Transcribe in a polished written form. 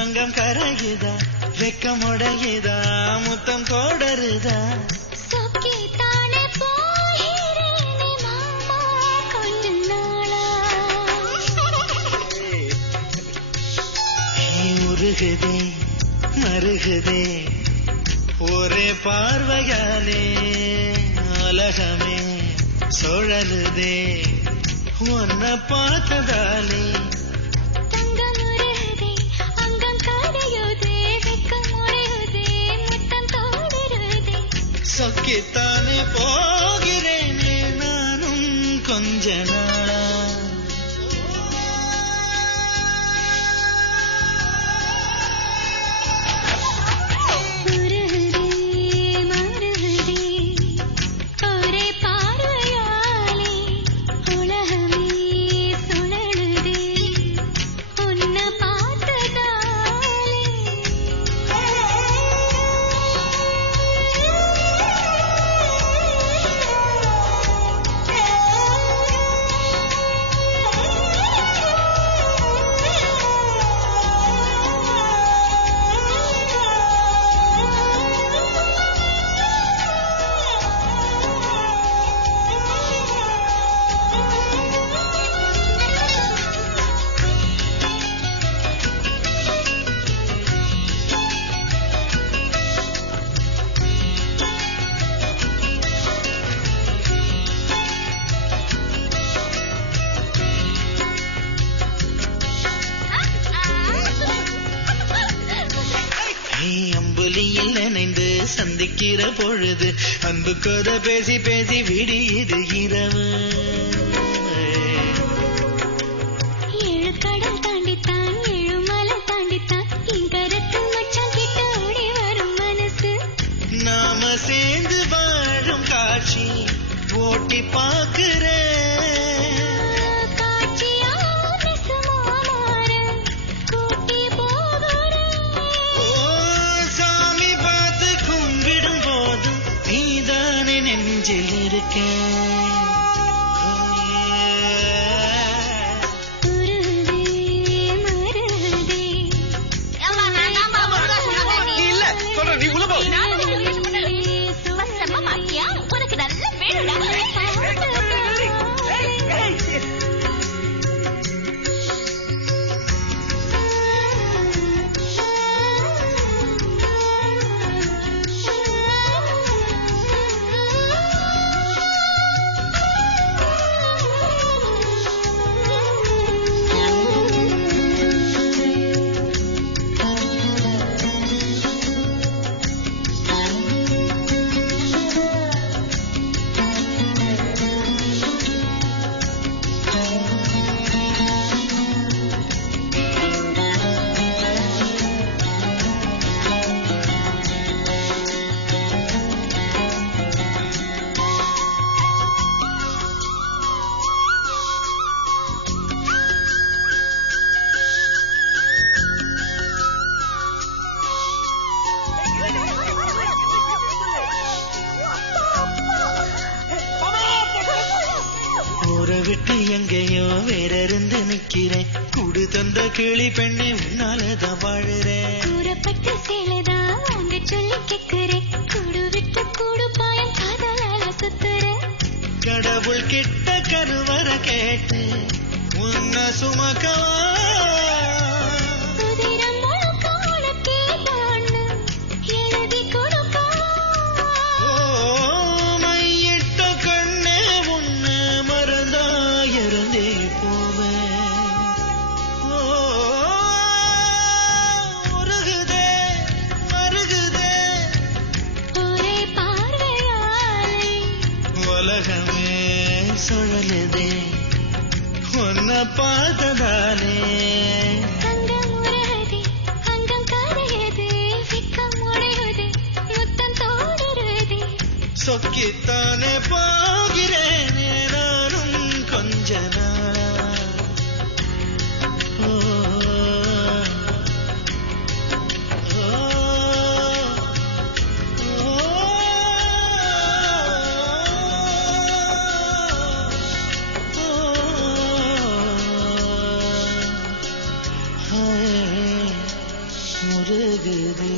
அங்கம் கரையுதா வெக்கம் உடையுதா முத்தம் கோடருதா சொக்கித்தானே போகிறேனே மாமா கொஞ்ச நாளா உருகுதே மருகுதே ஒரே பார்வையாலே உலகமே சுழலுதே உன்னை பார்த்ததாலே சொக்கித்தானே போகிறேனே நானும் கொஞ்ச நாளா நினைந்து சந்திக்கிற பொழுது அன்பு கதை பேசி பேசி விடியுது இரவு ஏழு கடல் தாண்டித்தான் ஏழு மலை தாண்டித்தான் என் கருத்து மச்சான் கிட்ட ஓடி வரும் மனசு நாம சேர்ந்து வாழும் காட்சி ஓட்டி பார்க்கிறேன் விட்டு எங்கேயோ வேற இருந்து நிக்கிறேன் கூடு தந்த கிளி பெண்ணே உன்னாலதான் வாழுறேன் கூறப்பட்ட சேலைதான் வாங்க சொல்லி கேட்கிறேன் கூடு விட்டு கூடு பாயம் காதலால சுத்துறேன் கடவுள் கிட்ட கருவற கேட்டு உன்னை சுமக்கவா உலகமே சுழலுதே உன்னை பார்த்ததாலே அங்கம் உறையுதே அங்கம் கரையுதே வெக்கம் உடையுதே சொக்கித்தானே போகிறேனே நானும் கொஞ்ச நாள். ஓ, ஓ, முருகுதே